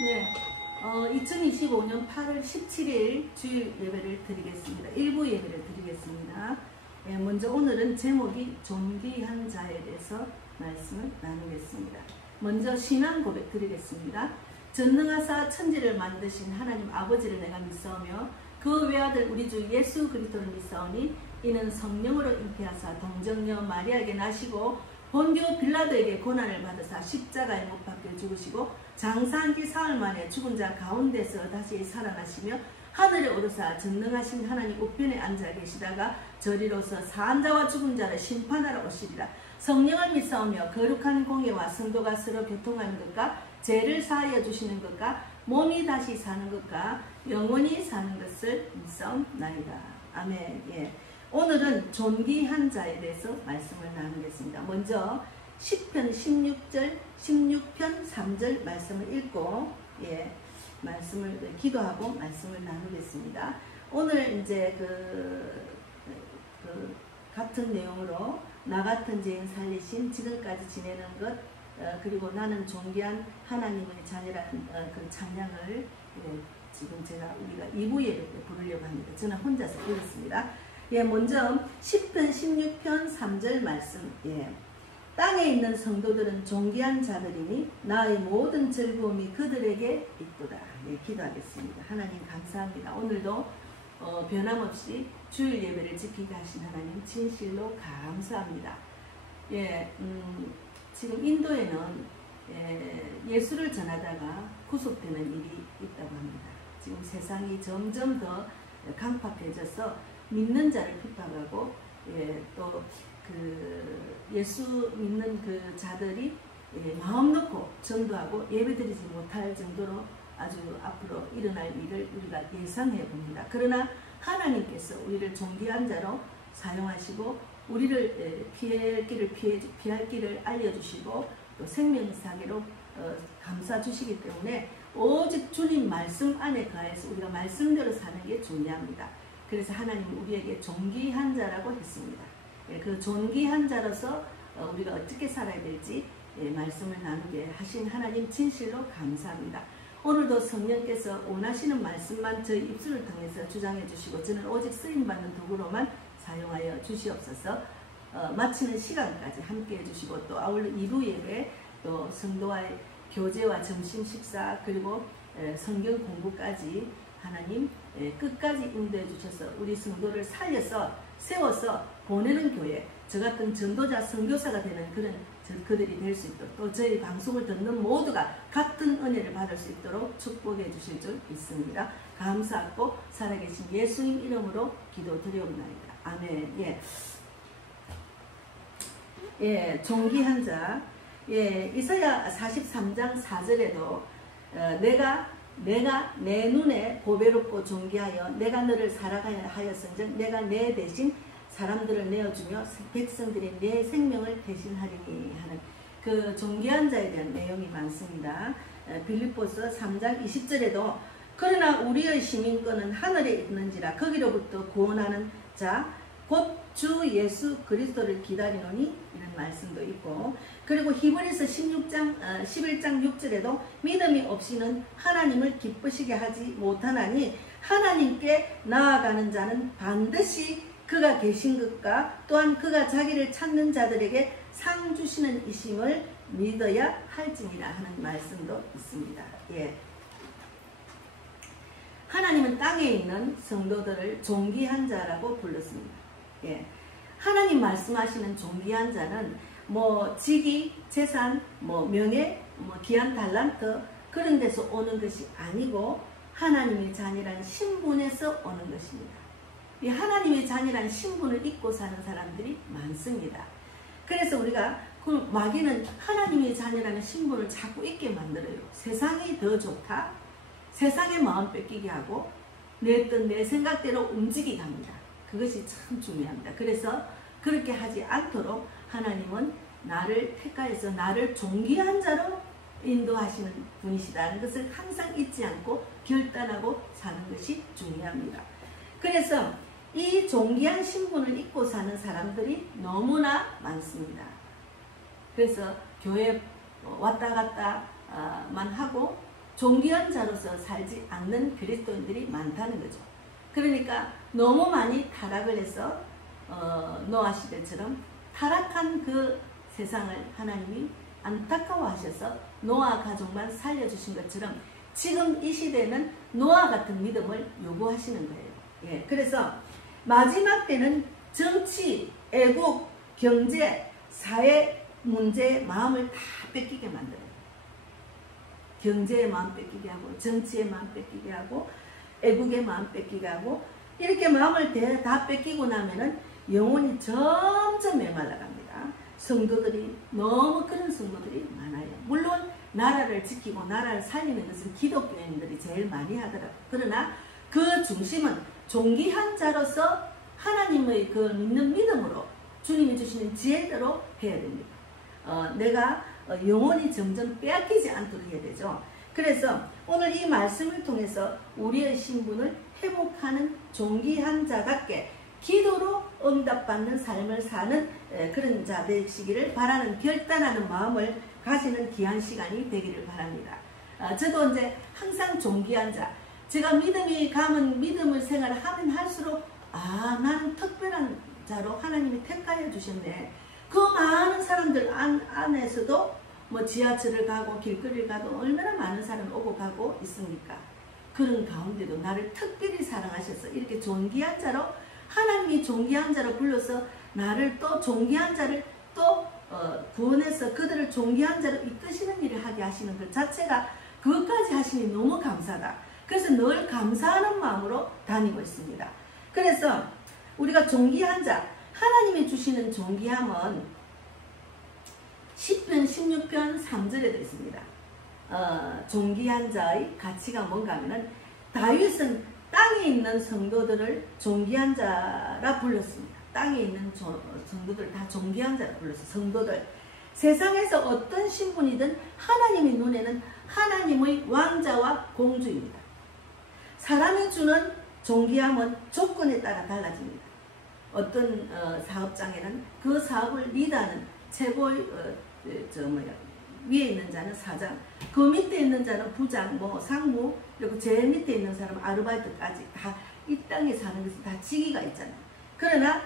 네, 2025년 8월 17일 주일 예배를 드리겠습니다. 일부 예배를 드리겠습니다. 먼저 오늘은 제목이 존귀한 자에 대해서 말씀을 나누겠습니다. 먼저 신앙 고백 드리겠습니다. 전능하사 천지를 만드신 하나님 아버지를 내가 믿사오며 그 외아들 우리 주 예수 그리스도를 믿사오니 이는 성령으로 잉태하사 동정녀 마리아에게 나시고 본디오 빌라도에게 고난을 받으사 십자가에 못 박혀 죽으시고 장사한 지 사흘 만에 죽은 자 가운데서 다시 살아나시며 하늘에 오르사 전능하신 하나님 우편에 앉아 계시다가 저리로서 사한 자와 죽은 자를 심판하러 오시리라. 성령을 믿사오며 거룩한 공예와 성도가 서로 교통하는 것과 죄를 사하여 주시는 것과 몸이 다시 사는 것과 영원히 사는 것을 믿사옵나이다. 아멘. 예. 오늘은 존귀한 자에 대해서 말씀을 나누겠습니다. 먼저 10편 16편 3절 말씀을 읽고 말씀을 기도하고 말씀을 나누겠습니다. 오늘 이제 같은 내용으로 나 같은 죄인 살리신 지금까지 지내는 것 그리고 나는 존귀한 하나님의 자녀라는 그 찬양을 지금 우리가 2부 예배 때 부르려고 합니다. 저는 혼자서 부르겠습니다. 먼저 10편 16편 3절 말씀. 땅에 있는 성도들은 존귀한 자들이니 나의 모든 즐거움이 그들에게 있도다. 기도하겠습니다. 하나님 감사합니다. 오늘도 변함없이 주일 예배를 지키게 하신 하나님 진실로 감사합니다. 지금 인도에는 예수를 전하다가 구속되는 일이 있다고 합니다. 지금 세상이 점점 더 강팍해져서 믿는 자를 핍박하고 또 예수 믿는 그 자들이 마음 놓고 전도하고 예배드리지 못할 정도로 아주 앞으로 일어날 일을 우리가 예상해 봅니다. 그러나 하나님께서 우리를 존귀한 자로 사용하시고 우리를 피할 길을 알려주시고 또 생명사기로 감싸 주시기 때문에 오직 주님 말씀 안에 가해서 우리가 말씀대로 사는 게 중요합니다. 그래서 하나님은 우리에게 존귀한 자라고 했습니다. 그 존귀한 자로서 우리가 어떻게 살아야 될지 말씀을 나누게 하신 하나님 진실로 감사합니다. 오늘도 성령께서 원하시는 말씀만 저희 입술을 통해서 주장해 주시고 저는 오직 쓰임받는 도구로만 사용하여 주시옵소서. 마치는 시간까지 함께 해주시고 또 아울러 2부 예배 또 성도와의 교제와 점심 식사 그리고 성경 공부까지 하나님 끝까지 인도해 주셔서 우리 성도를 살려서 세워서 보내는 교회 저 같은 전도자 선교사가 되는 그런 그들이 될 수 있도록 또 저희 방송을 듣는 모두가 같은 은혜를 받을 수 있도록 축복해 주실 줄 믿습니다. 감사하고 살아계신 예수님 이름으로 기도드리옵나이다. 아멘. 존귀한 자. 이사야 43장 4절에도 내가 내 눈에 보배롭고 존귀하여 내가 너를 살아가야 하였은즉 내가 내 대신 사람들을 내어주며 백성들이 내 생명을 대신하리니 하는 그 존귀한 자에 대한 내용이 많습니다. 빌립보서 3장 20절에도 그러나 우리의 시민권은 하늘에 있는지라 거기로부터 구원하는 자 곧 주 예수 그리스도를 기다리노니 이런 말씀도 있고 그리고 히브리서 11장 6절에도 믿음이 없이는 하나님을 기쁘시게 하지 못하나니 하나님께 나아가는 자는 반드시 그가 계신 것과 또한 그가 자기를 찾는 자들에게 상 주시는 이심을 믿어야 할지니라 하는 말씀도 있습니다. 하나님은 땅에 있는 성도들을 존귀한 자라고 불렀습니다. 하나님 말씀하시는 존귀한 자는 직위, 재산, 명예, 귀한 달란트 그런 데서 오는 것이 아니고 하나님의 자녀라는 신분에서 오는 것입니다. 이 하나님의 자녀라는 신분을 잊고 사는 사람들이 많습니다. 그래서 우리가 마귀는 하나님의 자녀라는 신분을 자꾸 잊게 만들어요. 세상이 더 좋다. 세상의 마음 뺏기게 하고 내 뜻, 내 생각대로 움직이게 합니다. 그것이 참 중요합니다. 그래서 그렇게 하지 않도록 하나님은 나를 택하여서 나를 존귀한 자로 인도하시는 분이시다는 것을 항상 잊지 않고 결단하고 사는 것이 중요합니다. 그래서 이 존귀한 신분을 잊고 사는 사람들이 너무나 많습니다. 그래서 교회 왔다 갔다만 하고 존귀한 자로서 살지 않는 그리스도인들이 많다는 거죠. 그러니까 너무 많이 타락을 해서 노아 시대처럼 타락한 그 세상을 하나님이 안타까워하셔서 노아 가족만 살려주신 것처럼 지금 이 시대는 노아 같은 믿음을 요구하시는 거예요. 예, 그래서 마지막 때는 정치, 애국, 경제, 사회 문제의 마음을 다 뺏기게 만들어요. 경제의 마음 뺏기게 하고, 정치의 마음 뺏기게 하고, 애국의 마음 뺏기게 하고, 이렇게 마음을 다 뺏기고 나면은 영혼이 점점 메말라갑니다. 성도들이 너무 그런 성도들이 많아요. 물론 나라를 지키고 나라를 살리는 것은 기독교인들이 제일 많이 하더라고요. 그러나 그 중심은 존귀한 자로서 하나님의 그 믿는 믿음으로 주님이 주시는 지혜대로 해야 됩니다. 내가 영혼이 점점 빼앗기지 않도록 해야 되죠. 그래서 오늘 이 말씀을 통해서 우리의 신분을 회복하는 존귀한 자답게 기도로 응답받는 삶을 사는 그런 자 되시기를 바라는 결단하는 마음을 가지는 귀한 시간이 되기를 바랍니다. 저도 이제 항상 존귀한 자, 제가 믿음이 가면 믿음을 생활을 하면 할수록 나는 특별한 자로 하나님이 택하여 주셨네. 그 많은 사람들 안에서도 뭐 지하철을 가고 길거리를 가도 얼마나 많은 사람 오고 가고 있습니까? 그런 가운데도 나를 특별히 사랑하셔서 이렇게 존귀한 자로 하나님이 존귀한 자로 불러서 나를 또 존귀한 자를 또 구원해서 그들을 존귀한 자로 이끄시는 일을 하게 하시는 것 자체가 그것까지 하시니 너무 감사하다. 그래서 늘 감사하는 마음으로 다니고 있습니다. 그래서 우리가 존귀한 자, 하나님이 주시는 존귀함은 10편 16편 3절에도 있습니다. 존귀한 자의 가치가 뭔가 하면은 다윗은 땅에 있는 성도들을 존귀한 자라 불렀습니다. 땅에 있는 성도들 다 존귀한 자라 불렀어요. 성도들. 세상에서 어떤 신분이든 하나님의 눈에는 하나님의 왕자와 공주입니다. 사람이 주는 존귀함은 조건에 따라 달라집니다. 어떤 사업장에는 그 사업을 리드하는 최고의 위에 있는 자는 사장, 그 밑에 있는 자는 부장, 상무, 그리고 제일 밑에 있는 사람은 아르바이트까지 다 이 땅에 사는 것은 다 직위가 있잖아요. 그러나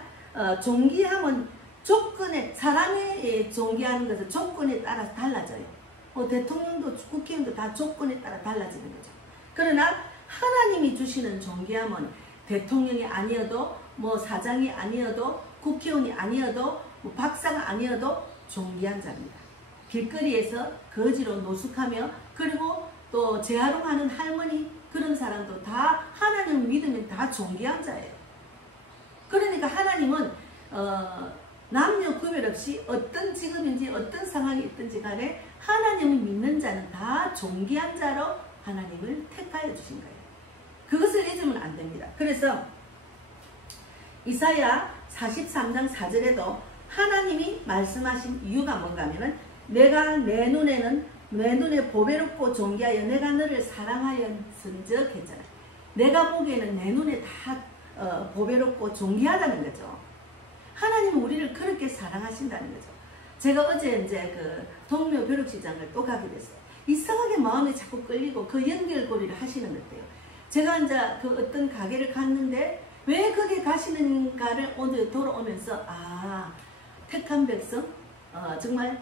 존귀함은 조건에, 사람이 존귀하는 것은 조건에 따라 달라져요. 대통령도 국회의원도 다 조건에 따라 달라지는 거죠. 그러나 하나님이 주시는 존귀함은 대통령이 아니어도 사장이 아니어도 국회의원이 아니어도 박사가 아니어도 존귀한 자입니다. 길거리에서 거지로 노숙하며 그리고 또 재활용하는 할머니 그런 사람도 다 하나님을 믿으면 다 존귀한 자예요. 그러니까 하나님은 남녀 구별 없이 어떤 직업인지 어떤 상황이 있든지 간에 하나님을 믿는 자는 다 존귀한 자로 하나님을 택하여 주신 거예요. 그것을 잊으면 안 됩니다. 그래서 이사야 43장 4절에도 하나님이 말씀하신 이유가 뭔가 하면은 내가 내 눈에 보배롭고 존귀하여 내가 너를 사랑하였은즉 했잖아요. 내가 보기에는 내 눈에 다 보배롭고 존귀하다는 거죠. 하나님은 우리를 그렇게 사랑하신다는 거죠. 제가 어제 이제 그 동묘 벼룩시장을 또 가게 됐어요. 이상하게 마음이 자꾸 끌리고 그 연결고리를 하시는 것 같아요. 제가 이제 그 어떤 가게를 갔는데 왜 거기 가시는가를 오늘 돌아오면서 택한 백성 정말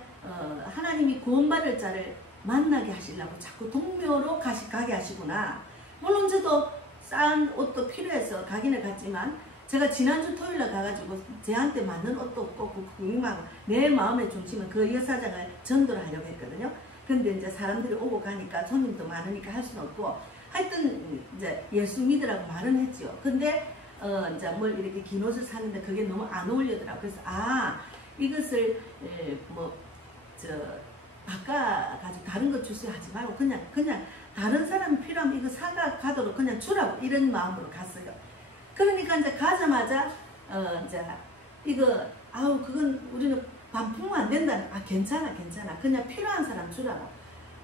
하나님이 구원받을 자를 만나게 하시려고 자꾸 동묘로 가게 하시구나. 물론 저도 싼 옷도 필요해서 가기는 갔지만 제가 지난주 토요일날 가가지고 제한테 맞는 옷도 없고 궁금하고 내 마음의 중심은 그 여사장을 전도를 하려고 했거든요. 근데 이제 사람들이 오고 가니까 손님도 많으니까 할 수는 없고 하여튼 이제 예수 믿으라고 말은 했지요. 근데 이제 뭘 이렇게 긴 옷을 사는데 그게 너무 안 어울리더라고요. 그래서 이것을 바꿔가지고 다른 거 주세요 하지 말고 그냥 다른 사람이 필요하면 이거 가도록 그냥 주라고 이런 마음으로 갔어요. 그러니까 이제 가자마자 이제 이거 그건 우리는 반품은 안 된다. 괜찮아 그냥 필요한 사람 주라고.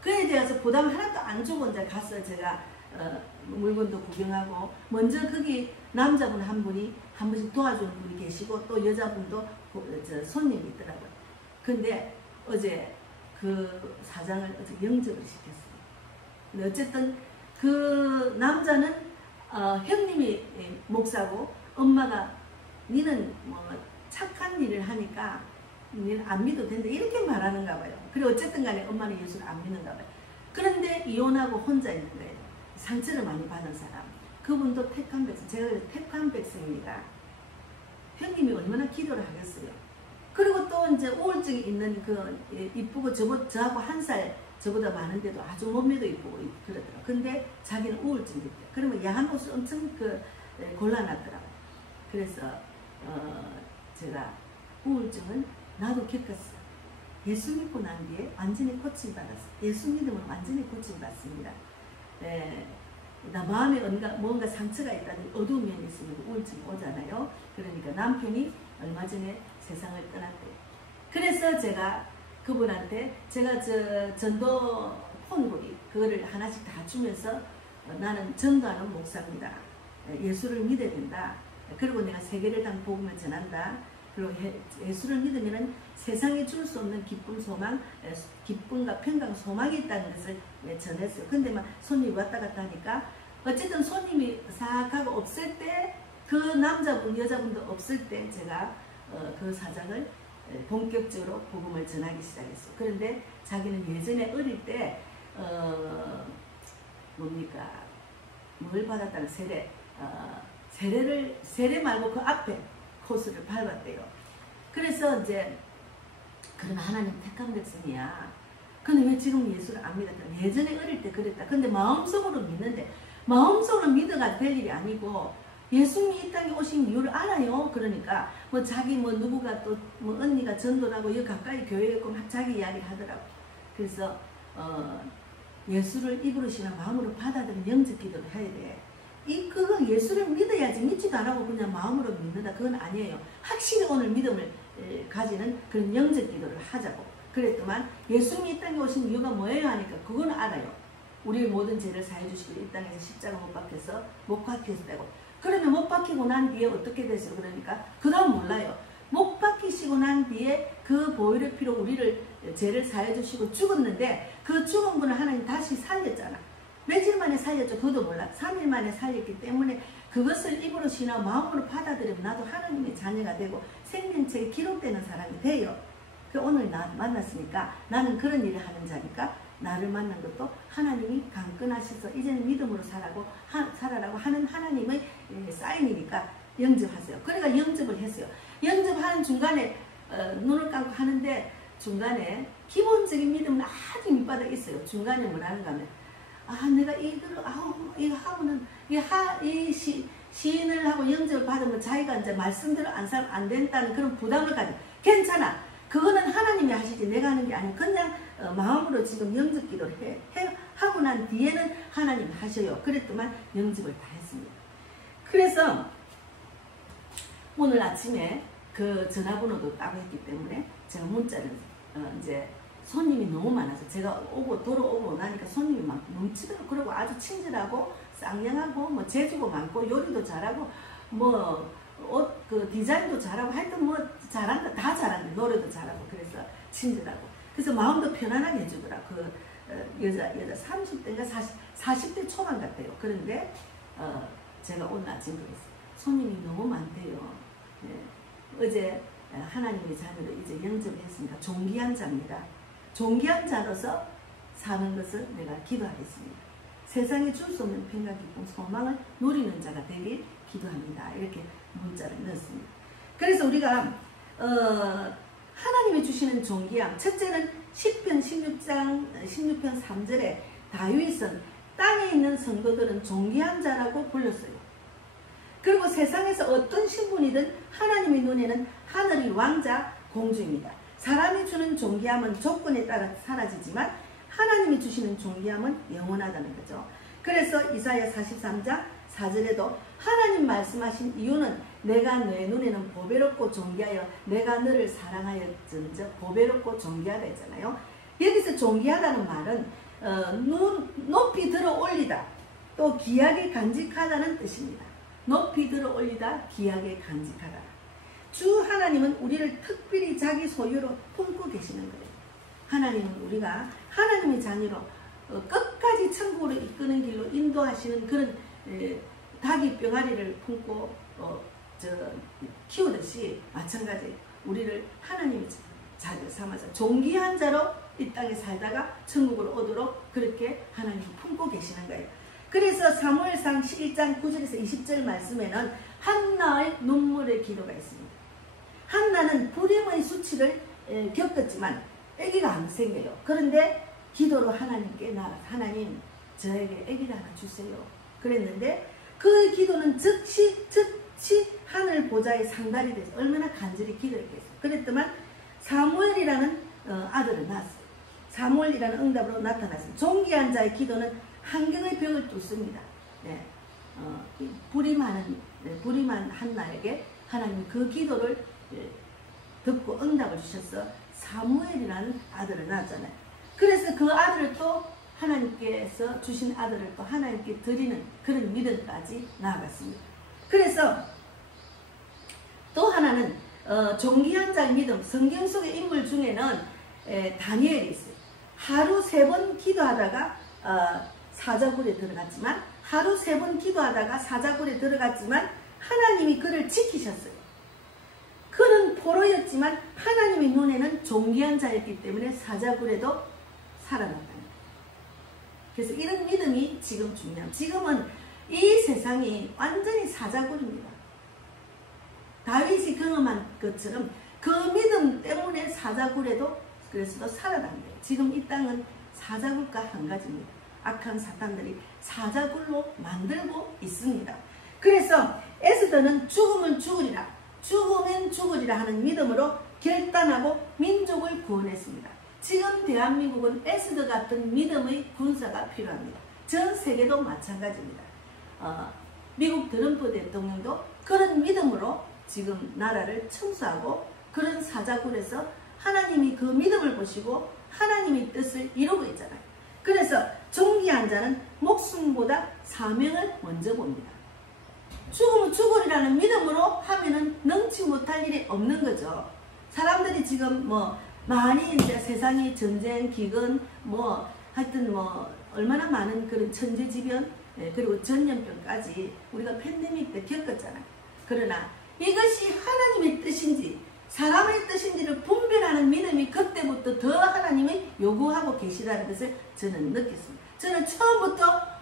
그에 대해서 부담 하나도 안 주고 이제 가서 제가 물건도 구경하고 먼저 거기 남자분 한 분이 한 번씩 도와주는 분이 계시고 또 여자분도 손님이 있더라고요. 근데 어제 그 사장을 어제 영접을 시켰어요. 근데 어쨌든 그 남자는 형님이 목사고 엄마가 니는 뭐 착한 일을 하니까 니는 안 믿어도 된다 이렇게 말하는가 봐요. 그리고 어쨌든 간에 엄마는 예수를 안 믿는가 봐요. 그런데 이혼하고 혼자 있는 거예요. 상처를 많이 받은 사람. 그분도 택한 백성. 제가 그래서 택한 백성입니다. 형님이 얼마나 기도를 하겠어요. 그리고 또 이제 우울증이 있는 그 이쁘고 저하고 한 살 저보다 많은데도 아주 몸매도 이쁘고 그러더라고요. 근데 자기는 우울증이 있대. 그러면 야한 옷을 엄청 골라놨더라고요. 그래서 제가 우울증은 나도 겪었어요. 예수 믿고 난 뒤에 완전히 고침받았어요. 예수 믿으면 완전히 고침받습니다. 나 마음에 뭔가 상처가 있다는 어두운 면이 있으면 우울증이 오잖아요. 그러니까 남편이 얼마 전에 세상을 떠났대요. 그래서 제가 그분한테 제가 전도 폰고리 그거를 하나씩 다 주면서 나는 전도하는 목사입니다. 예수를 믿어야 된다. 그리고 내가 세계를 당 복음을 전한다. 그리고 예수를 믿으면 세상에 줄 수 없는 기쁨, 소망, 기쁨과 평강, 소망이 있다는 것을 전했어요. 근데 막 손님이 왔다 갔다 하니까 어쨌든 손님이 싹 하고 없을 때 그 남자분, 여자분도 없을 때 제가 그 사장을 본격적으로 복음을 전하기 시작했어요. 그런데 자기는 예전에 어릴 때 뭡니까? 뭘 받았다는 세례 말고 그 앞에 코스를 밟았대요. 그래서 이제 그럼 하나님 택한 백성이야. 근데 왜 지금 예수를 안 믿었다? 예전에 어릴 때 그랬다. 근데 마음속으로 믿는데 마음속으로 믿어가 될 일이 아니고 예수님이 이 땅에 오신 이유를 알아요. 그러니까 뭐 자기 뭐 누구가 또 뭐 언니가 전도라고 여기 가까이 교회에 있고 막 자기 이야기 하더라고. 그래서 예수를 입으로 신나 마음으로 받아들인 영적 기도를 해야 돼. 그거 예수를 믿어야지. 믿지도 않고 그냥 마음으로 믿는다. 그건 아니에요. 확실히 오늘 믿음을 가지는 그런 영적 기도를 하자고. 그랬더만 예수님이 이 땅에 오신 이유가 뭐예요? 하니까 그건 알아요. 우리의 모든 죄를 사해 주시고 이 땅에서 십자가 못 박혀서 못 박혔다고. 그러면 못 박히고 난 뒤에 어떻게 됐어요? 그러니까 그 다음 몰라요. 못 박히시고 난 뒤에 그 보혈의 피로 우리를 죄를 사해 주시고 죽었는데 그 죽은 분을 하나님 다시 살렸잖아. 며칠 만에 살렸죠. 그것도 몰라. 3일 만에 살렸기 때문에 그것을 입으로 신하고 마음으로 받아들이면 나도 하나님의 자녀가 되고 생명책에 기록되는 사람이 돼요. 오늘 나 만났으니까 나는 그런 일을 하는 자니까 나를 만난 것도 하나님이 강권하셔서 이제는 믿음으로 살아라고 하는 하나님의 사인이니까 영접하세요. 그러니까 영접을 했어요. 영접하는 중간에 눈을 감고 하는데 중간에 기본적인 믿음은 아주 밑바닥에 있어요. 중간에 뭐라는가 하면 내가 이거 하고는 이 시인을 하고 영접을 받으면 자기가 이제 말씀대로 안 살면 안 된다는 그런 부담을 가지고 괜찮아. 그거는 하나님이 하시지 내가 하는 게 아니고 그냥 마음으로 지금 영접 기도를 하고 난 뒤에는 하나님이 하셔요. 그랬더만 영접을 다 했습니다. 그래서 오늘 아침에 그 전화번호도 따고 했기 때문에 제가 문자를 이제 손님이 너무 많아서 제가 돌아오고 나니까 손님이 막 넘치더라고요. 그리고 아주 친절하고 쌍냥하고 뭐 재주고 많고 요리도 잘하고 뭐 옷 그 디자인도 잘하고 하여튼 뭐 잘한다 다 잘한다. 노래도 잘하고 그래서 친절하고 그래서 마음도 편안하게 해주더라. 그 여자 30대인가 40대 초반 같아요. 그런데 제가 오늘 아침 그랬어요. 손님이 너무 많대요. 어제 하나님의 자녀로 이제 영접을 했으니까 존귀한 자입니다. 존귀한 자로서 사는 것을 내가 기도하겠습니다. 세상에 줄 수 없는 평강, 기쁨, 소망을 누리는 자가 되길 기도합니다. 이렇게 문자를 넣었습니다. 그래서 우리가 하나님이 주시는 존귀함, 첫째는 시편 16편 3절에 다윗은 땅에 있는 성도들은 존귀한 자라고 불렀어요. 그리고 세상에서 어떤 신분이든 하나님의 눈에는 하늘의 왕자, 공주입니다. 사람이 주는 존귀함은 조건에 따라 사라지지만 하나님이 주시는 존귀함은 영원하다는 거죠. 그래서 이사야 43장 4절에도 하나님 말씀하신 이유는 내가 내 눈에는 보배롭고 존귀하여 내가 너를 사랑하였은즉 보배롭고 존귀하다 했잖아요. 여기서 존귀하다는 말은 높이 들어 올리다 또 귀하게 간직하다는 뜻입니다. 높이 들어 올리다 귀하게 간직하다. 주 하나님은 우리를 특별히 자기 소유로 품고 계시는 거예요. 하나님은 우리가 하나님의 자녀로 끝까지 천국으로 이끄는 길로 인도하시는 그런 닭이 병아리를 품고 키우듯이 마찬가지 우리를 하나님이 자녀 삼아서 존귀한 자로 이 땅에 살다가 천국을 오도록 그렇게 하나님이 품고 계시는 거예요. 그래서 사무엘상 11장 9절에서 20절 말씀에는 한나의 눈물의 기도가 있습니다. 한나는 불임의 수치를 겪었지만 아기가 안 생겨요. 그런데 기도로 하나님께 나아가 하나님 저에게 아기를 하나 주세요. 그랬는데 그 기도는 즉시 하늘 보좌에 상달이 돼서 얼마나 간절히 기도했겠어요. 그랬더만 사무엘이라는 아들을 낳았어요. 사무엘이라는 응답으로 나타났습니다. 존귀한 자의 기도는 환경의 벽을 뚫습니다. 네. 불임한 한나에게 하나님 그 기도를 듣고 응답을 주셔서 사무엘이라는 아들을 낳았잖아요. 그래서 그 아들을 또 하나님께서 주신 아들을 또 하나님께 드리는 그런 믿음까지 나아갔습니다. 그래서 또 하나는 존귀한 자의 믿음, 성경 속의 인물 중에는 다니엘이 있어요. 하루 3번 기도하다가 사자굴에 들어갔지만 하루 3번 기도하다가 사자굴에 들어갔지만 하나님이 그를 지키셨어요. 그는 포로였지만 하나님의 눈에는 존귀한 자였기 때문에 사자굴에도 살아났다. 그래서 이런 믿음이 지금 중요합니다. 지금은 이 세상이 완전히 사자굴입니다. 다윗이 경험한 것처럼 그 믿음 때문에 사자굴에도 그래서도 살아난 거예요. 지금 이 땅은 사자굴과 한 가지입니다. 악한 사탄들이 사자굴로 만들고 있습니다. 그래서 에스더는 죽으면 죽으리라, 죽으면 죽으리라 하는 믿음으로 결단하고 민족을 구원했습니다. 지금 대한민국은 에스더 같은 믿음의 군사가 필요합니다. 전 세계도 마찬가지입니다. 미국 트럼프 대통령도 그런 믿음으로 지금 나라를 청소하고 그런 사자굴에서 하나님이 그 믿음을 보시고 하나님의 뜻을 이루고 있잖아요. 그래서 존귀한 자는 목숨보다 사명을 먼저 봅니다. 죽으면 죽으리라는 믿음으로 하면은 능치 못할 일이 없는 거죠. 사람들이 지금 많이 이제 세상이 전쟁, 기근, 하여튼 얼마나 많은 그런 천재지변, 그리고 전염병까지 우리가 팬데믹 때 겪었잖아요. 그러나 이것이 하나님의 뜻인지 사람의 뜻인지를 분별하는 믿음이 그때부터 더 하나님이 요구하고 계시다는 것을 저는 느꼈습니다. 저는 처음부터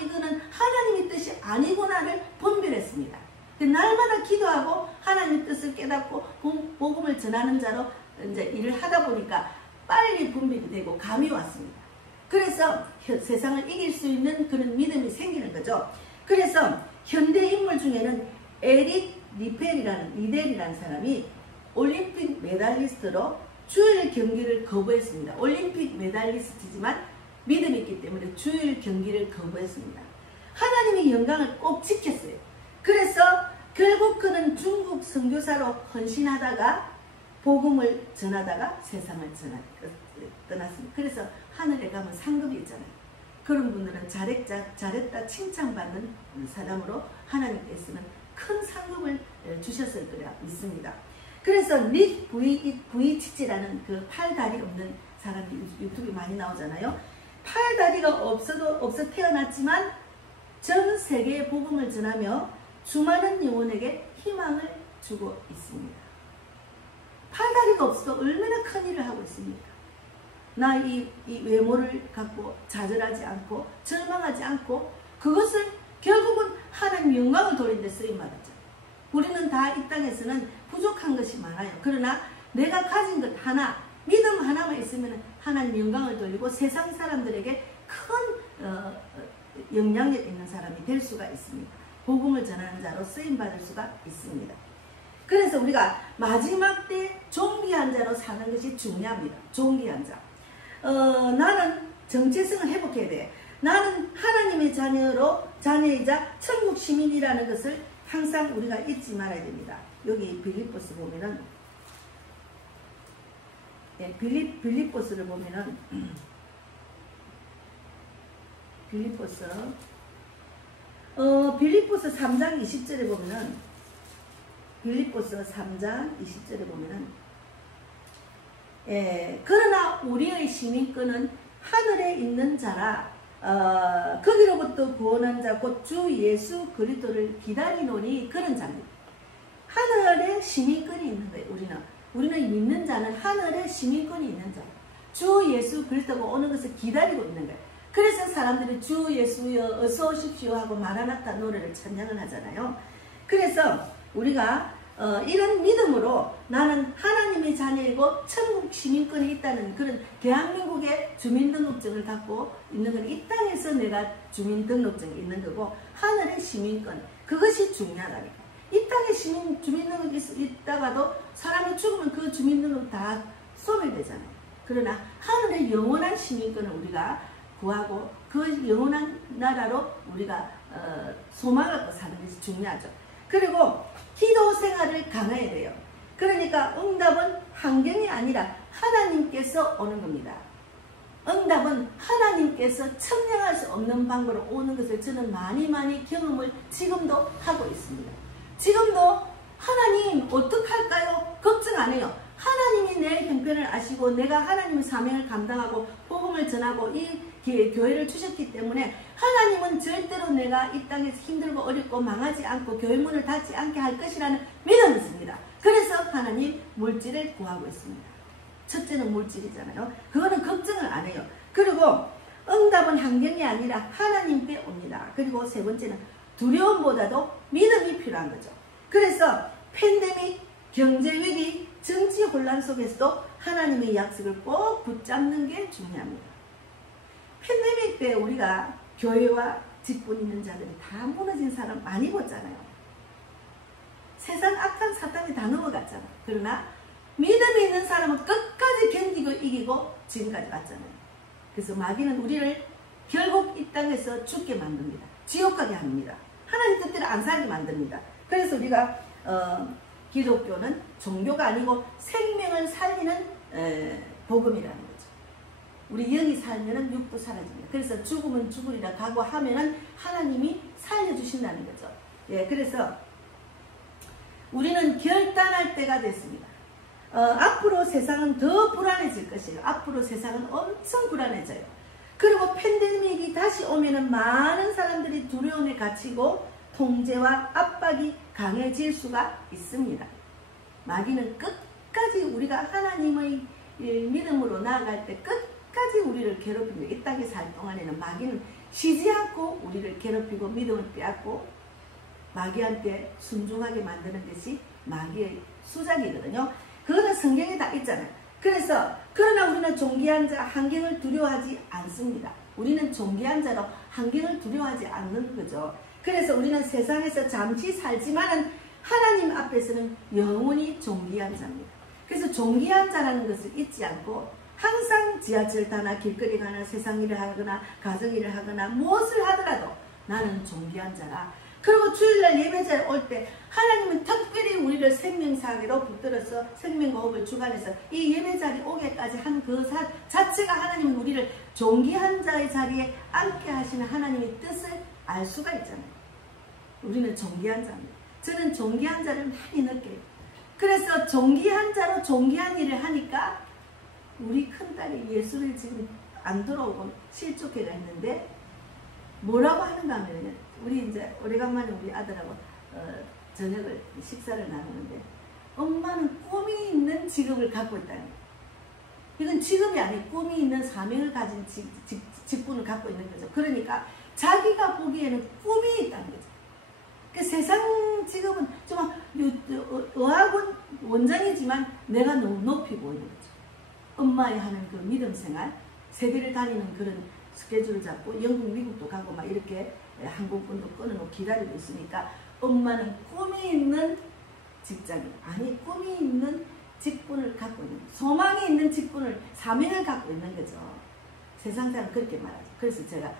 이거는 하나님의 뜻이 아니구나를 분별했습니다. 날마다 기도하고 하나님의 뜻을 깨닫고 복음을 전하는 자로 이제 일을 하다 보니까 빨리 분별이 되고 감이 왔습니다. 그래서 세상을 이길 수 있는 그런 믿음이 생기는 거죠. 그래서 현대 인물 중에는 에릭 리델이라는 사람이 올림픽 메달리스트로 주일 경기를 거부했습니다. 올림픽 메달리스트지만 믿음이 있기 때문에 주일 경기를 거부했습니다. 하나님의 영광을 꼭 지켰어요. 그래서 결국 그는 중국 선교사로 헌신하다가 복음을 전하다가 세상을 떠났습니다. 그래서 하늘에 가면 상급이 있잖아요. 그런 분들은 잘했다 칭찬받는 사람으로 하나님께서는 큰 상급을 주셨을 거라 믿습니다. 그래서 닉 부이치치라는 그 팔다리 없는 사람이 유튜브에 많이 나오잖아요. 팔다리가 없어 태어났지만 전 세계에 복음을 전하며 수많은 영혼에게 희망을 주고 있습니다. 팔다리가 없어도 얼마나 큰 일을 하고 있습니까? 나 이 외모를 갖고 좌절하지 않고 절망하지 않고 그것을 결국은 하나님 영광을 돌린 데 쓰임받았죠. 우리는 다 이 땅에서는 부족한 것이 많아요. 그러나 내가 가진 것 하나, 믿음 하나만 있으면 하나님 영광을 돌리고 세상 사람들에게 큰 영향력 있는 사람이 될 수가 있습니다. 복음을 전하는 자로 쓰임받을 수가 있습니다. 그래서 우리가 마지막 때 존귀한 자로 사는 것이 중요합니다. 존귀한 자. 나는 정체성을 회복해야 돼. 나는 하나님의 자녀이자 천국 시민이라는 것을 항상 우리가 잊지 말아야 됩니다. 여기 빌립보스 보면은, 빌립보스를 보면은, 빌립보스 3장 20절에 보면은, 빌립보스 3장 20절에 보면은, 그러나 우리의 시민권은 하늘에 있는 자라 거기로부터 구원한 자 곧 주 예수 그리스도를 기다리노니 그런 자입니다. 하늘에 시민권이 있는 거예요. 우리는 믿는 자는 하늘에 시민권이 있는 자. 주 예수 그리스도가 오는 것을 기다리고 있는 거예요. 그래서 사람들이 주 예수여 어서 오십시오 하고 마라나타 노래를 찬양을 하잖아요. 그래서 우리가 이런 믿음으로 나는 하나님의 자녀이고 천국 시민권이 있다는 그런 대한민국의 주민등록증을 갖고 있는 건 이 땅에서 내가 주민등록증이 있는 거고 하늘의 시민권 그것이 중요하다니까. 이 땅에 주민등록이 있다가도 사람이 죽으면 그 주민등록 다 소멸되잖아요. 그러나 하늘의 영원한 시민권을 우리가 구하고 그 영원한 나라로 우리가 소망을 갖고 사는 것이 중요하죠. 그리고 기도 생활을 강해야 돼요. 그러니까 응답은 환경이 아니라 하나님께서 오는 겁니다. 응답은 하나님께서 청량할 수 없는 방법으로 오는 것을 저는 많이 경험을 지금도 하고 있습니다. 지금도 하나님 어떡할까요? 걱정 안 해요. 하나님이 내 형편을 아시고 내가 하나님의 사명을 감당하고 복음을 전하고 이 교회를 주셨기 때문에 하나님은 절대로 내가 이 땅에서 힘들고 어렵고 망하지 않고 교회 문을 닫지 않게 할 것이라는 믿음이 있습니다. 그래서 하나님 물질을 구하고 있습니다. 첫째는 물질이잖아요. 그거는 걱정을 안 해요. 그리고 응답은 환경이 아니라 하나님께 옵니다. 그리고 세 번째는 두려움보다도 믿음이 필요한 거죠. 그래서 팬데믹, 경제위기, 정치 혼란 속에서도 하나님의 약속을 꼭 붙잡는 게 중요합니다. 팬데믹 때 우리가 교회와 직분 있는 자들이 다 무너진 사람 많이 봤잖아요. 세상 악한 사탄이 다 넘어갔잖아. 그러나 믿음이 있는 사람은 끝까지 견디고 이기고 지금까지 왔잖아요. 그래서 마귀는 우리를 결국 이 땅에서 죽게 만듭니다. 지옥 가게 합니다. 하나님 뜻대로 안 살게 만듭니다. 그래서 우리가 기독교는 종교가 아니고 생명을 살리는 복음이라는 거죠. 우리 영이 살면은 육도 사라집니다. 그래서 죽으면 죽으리라 각오하면은 하나님이 살려주신다는 거죠. 예, 그래서 우리는 결단할 때가 됐습니다. 앞으로 세상은 더 불안해질 것이에요. 앞으로 세상은 엄청 불안해져요. 그리고 팬데믹이 다시 오면은 많은 사람들이 두려움에 갇히고 통제와 압박이 강해질 수가 있습니다. 마귀는 끝까지 우리가 하나님의 믿음으로 나아갈 때 끝까지 우리를 괴롭힙니다. 이 땅에 살 동안에는 마귀는 쉬지 않고 우리를 괴롭히고 믿음을 빼앗고 마귀한테 순종하게 만드는 것이 마귀의 수작이거든요. 그거는 성경에 다 있잖아요. 그러나 우리는 존귀한 자 환경을 두려워하지 않습니다. 우리는 존귀한 자로 환경을 두려워하지 않는 거죠. 그래서 우리는 세상에서 잠시 살지만은 하나님 앞에서는 영원히 존귀한 자입니다. 그래서 존귀한 자라는 것을 잊지 않고 항상 지하철 타나 길거리 가나 세상 일을 하거나 가정 일을 하거나 무엇을 하더라도 나는 존귀한 자라. 그리고 주일날 예배자에 올 때 하나님은 특별히 우리를 생명사계로 붙들어서 생명호흡을 주관해서 이 예배자리 오게까지 한 그 자체가 하나님은 우리를 존귀한 자의 자리에 앉게 하시는 하나님의 뜻을 알 수가 있잖아요. 우리는 존귀한 자입니다. 저는 존귀한 자를 많이 느껴요. 그래서 존귀한 자로 존귀한 일을 하니까 우리 큰딸이 예수를 지금 안 들어오고 실족해가 있는데 뭐라고 하는가 하면 우리 이제 오래간만에 우리 아들하고 저녁을 식사를 나누는데 엄마는 꿈이 있는 직업을 갖고 있다는 거예요. 이건 직업이 아니고 꿈이 있는 사명을 가진 직분을 갖고 있는 거죠. 그러니까 자기가 보기에는 꿈이 있다는 거죠. 그 세상 직업은 좀 의학원 원장이지만 내가 너무 높이 보이는 거죠. 엄마의 하는 그 믿음 생활, 세계를 다니는 그런 스케줄을 잡고 영국, 미국도 가고 막 이렇게 한국분도 끊어놓고 기다리고 있으니까 엄마는 꿈이 있는 직장이 아니 꿈이 있는 직분을 갖고 있는 소망이 있는 직분을 사명을 갖고 있는 거죠. 세상 사람 그렇게 말하죠. 그래서 제가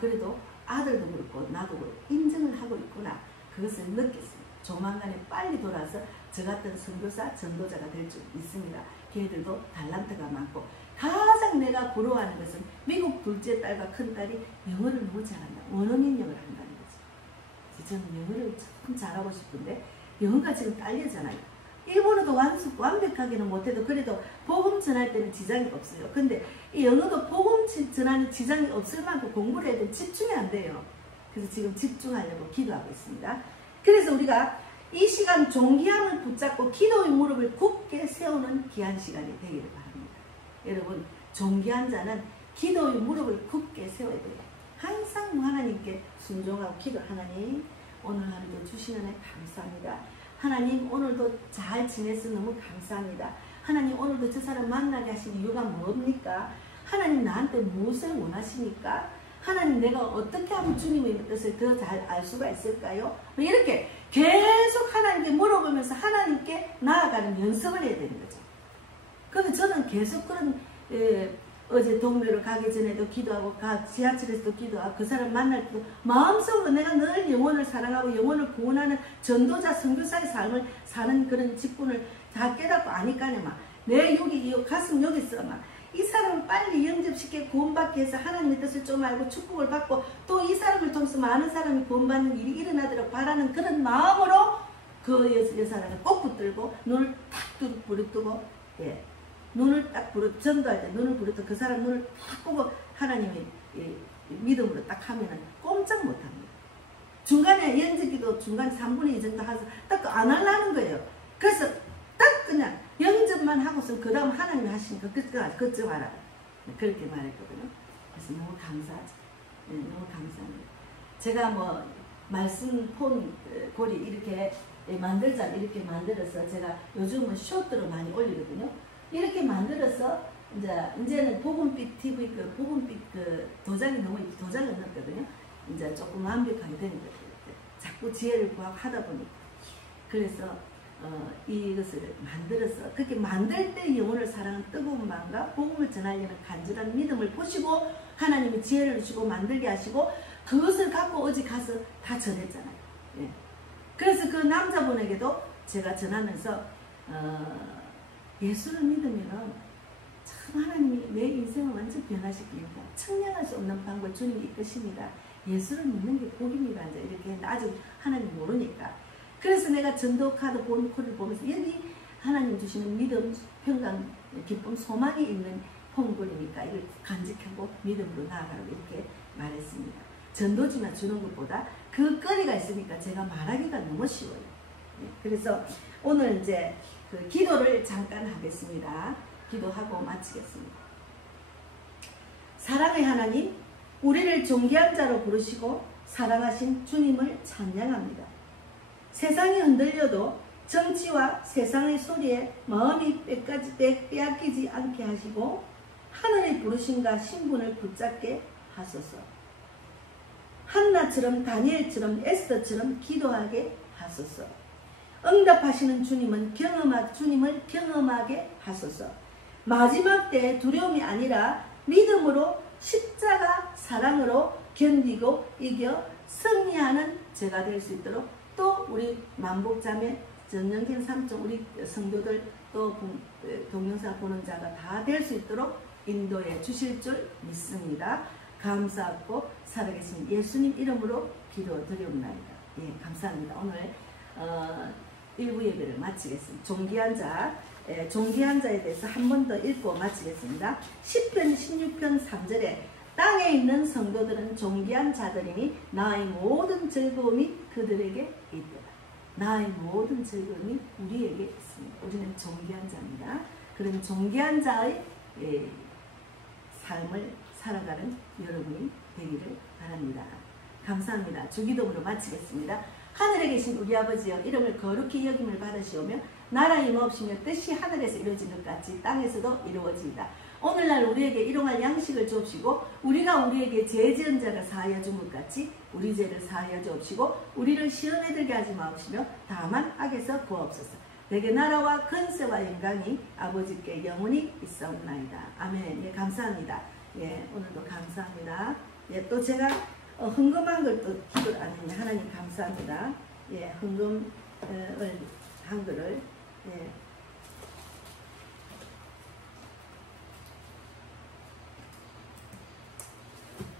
그래도 아들도 그렇고 나도 그렇고 인정을 하고 있구나 그것을 느꼈습니다. 조만간에 빨리 돌아서 저 같은 선교사, 전도자가 될 줄 있습니다. 걔들도 달란트가 많고 가장 내가 부러워하는 것은 미국 둘째 딸과 큰 딸이 영어를 너무 잘한다. 원어민 영어를 한다는 거죠. 저는 영어를 참 잘하고 싶은데 영어가 지금 딸려잖아요. 일본어도 완벽하게는 못해도 그래도 복음 전할 때는 지장이 없어요. 근데 이 영어도 복음 전하는 지장이 없을 만큼 공부를 해도 집중이 안 돼요. 그래서 지금 집중하려고 기도하고 있습니다. 그래서 우리가 이 시간 존귀함을 붙잡고 기도의 무릎을 굳게 세우는 귀한 시간이 되기를 바랍니다. 여러분, 존귀한 자는 기도의 무릎을 굳게 세워야 돼요. 항상 하나님께 순종하고 기도. 하나님, 오늘 하루도 주시는 애 감사합니다. 하나님, 오늘도 잘 지내서 너무 감사합니다. 하나님, 오늘도 저 사람 만나게 하신 이유가 뭡니까? 하나님, 나한테 무엇을 원하십니까? 하나님, 내가 어떻게 하면 주님의 뜻을 더 잘 알 수가 있을까요? 이렇게 계속 하나님께 물어보면서 하나님께 나아가는 연습을 해야 되는 거죠. 근데 저는 계속 그런 어제 동묘를 가기 전에도 기도하고 지하철에서도 기도하고 그 사람 만날 때도 마음속으로 내가 늘 영혼을 사랑하고 영혼을 구원하는 전도자 선교사의 삶을 사는 그런 직분을 다 깨닫고 아니까네 막 내 여기 가슴 여기 있어 막 이 사람을 빨리 영접시켜 구원받게 해서 하나님의 뜻을 좀 알고 축복을 받고 또 이 사람을 통해서 많은 사람이 구원받는 일이 일어나도록 바라는 그런 마음으로 그 여사람을 꼭 붙들고 눈을 탁 부르뜨고 눈을 딱 전도할 때 눈을 부르뜨고 그 사람 눈을 딱 보고 하나님의 믿음으로 딱 하면은 꼼짝 못합니다. 중간에 영접기도 중간 3분의 2 정도 해서 딱 안 하려는 거예요. 그래서 딱 그냥 영접만 하고서 그 다음 하나님이 하시니까 그쪽 알아. 그렇게 말했거든요. 그래서 너무 감사하죠. 너무 감사합니다. 제가 뭐 말씀 폰 고리 이렇게 만들자 이렇게 만들어서 제가 요즘은 쇼트로 많이 올리거든요. 이렇게 만들어서 이제는 복음빛 TV 복음빛 도장이 너무 도장을 넣었거든요. 이제 조금 완벽하게 되는 거예요. 자꾸 지혜를 구하고 하다 보니까 그래서 이것을 만들어서 그렇게 만들 때 영혼을 사랑하는 뜨거운 마음과 복음을 전하려는 간절한 믿음을 보시고 하나님이 지혜를 주시고 만들게 하시고 그것을 갖고 어디 가서 다 전했잖아요. 예. 그래서 그 남자분에게도 제가 전하면서 예수를 믿으면 참 하나님이 내 인생을 완전 변화시킵니다. 청량할 수 없는 방법을 주님이 이끄십니다. 예수를 믿는 게 복입니다. 이제 이렇게 했는데 아직 하나님 모르니까. 그래서 내가 전도 카드 본코를 보면서 여기 하나님 주시는 믿음, 평강, 기쁨, 소망이 있는 폰글이니까 이걸 간직하고 믿음으로 나아가라고 이렇게 말했습니다. 전도지만 주는 것보다 그 거리가 있으니까 제가 말하기가 너무 쉬워요. 그래서 오늘 이제 그 기도를 잠깐 하겠습니다. 기도하고 마치겠습니다. 사랑의 하나님, 우리를 존귀한 자로 부르시고 사랑하신 주님을 찬양합니다. 세상이 흔들려도 정치와 세상의 소리에 마음이 빼앗기지 않게 하시고 하늘의 부르심과 신분을 붙잡게 하소서. 한나처럼 다니엘처럼 에스더처럼 기도하게 하소서. 응답하시는 주님을 경험하게 하소서. 마지막 때에 두려움이 아니라 믿음으로 십자가 사랑으로 견디고 이겨 승리하는 제가 될 수 있도록 또 우리 만복자매 전영진 삼촌 우리 성도들 또 동영상 보는 자가 다 될 수 있도록 인도해 주실 줄 믿습니다. 감사하고 살아계신 예수님 이름으로 기도드리옵나이다. 예, 감사합니다. 오늘 1부 예배를 마치겠습니다. 존귀한 자에 대해서 한 번 더 읽고 마치겠습니다. 10편 16편 3절에 땅에 있는 성도들은 존귀한 자들이니 나의 모든 즐거움이 그들에게 있더라. 나의 모든 즐거움이 우리에게 있습니다. 우리는 존귀한 자입니다. 그런 존귀한 자의 삶을 살아가는 여러분이 되기를 바랍니다. 감사합니다. 주기도문으로 마치겠습니다. 하늘에 계신 우리 아버지여, 이름을 거룩히 여김을 받으시오며 나라 임하옵시며 뜻이 하늘에서 이루어진 것 같이 땅에서도 이루어지이다. 오늘날 우리에게 일용할 양식을 주옵시고 우리가 우리에게 죄 지은 자를 사하여 준 것 같이 우리 죄를 사하여 주옵시고 우리를 시험에 들게 하지 마옵시며 다만 악에서 구하옵소서. 내게 나라와 권세와 영광이 아버지께 영원히 있사옵나이다. 아멘. 예, 감사합니다. 예, 오늘도 감사합니다. 예, 또 제가 헌금한 걸 또 기도를 안 했네. 하나님 감사합니다. 예, 헌금을 한 거를 예.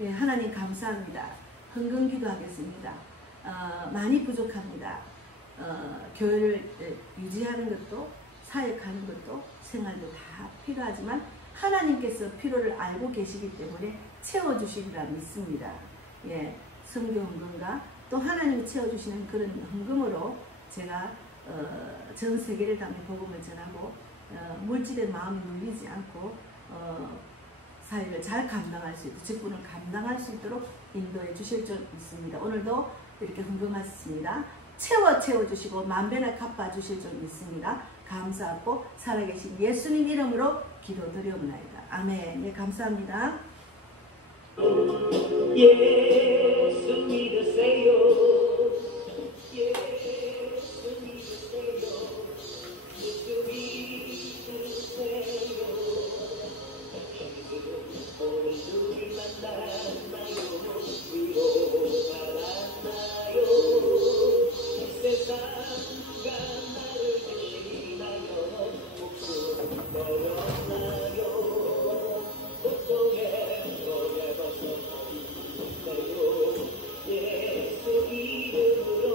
예, 하나님 감사합니다. 헌금 기도하겠습니다. 많이 부족합니다. 교회를 유지하는 것도 사역하는 것도 생활도 다 필요하지만 하나님께서 필요를 알고 계시기 때문에 채워주시리라 믿습니다. 예, 선교 헌금과 또 하나님이 채워주시는 그런 헌금으로 제가 전 세계를 담에 복음을 전하고 물질의 마음이 눌리지 않고 사회를 잘 감당할 수 있도록 직분을 감당할 수 있도록 인도해 주실 줄 믿습니다. 오늘도 이렇게 헌금하셨습니다. 채워주시고 만배나 갚아 주실 줄 믿습니다. 감사하고 살아계신 예수님 이름으로 기도드리옵나이다. 아멘. 네, 감사합니다. 예수 믿으세요. 예수 믿으세요. 예수 믿으세요. 오늘 누굴 만났나요? 위로받았나요? 세상과 나를 대신하여 목숨 버렸나요? 고통에 너의 벗어나요. 예수 이름으로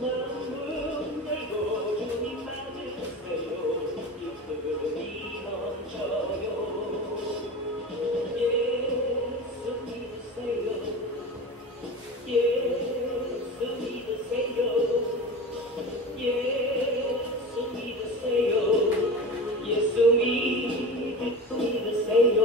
마음 열고 주님 맞으세요. 이름이 멈춰요. 예수 믿으세요. 예수 믿으세요. 예수 믿으세요. 예수 믿으세요.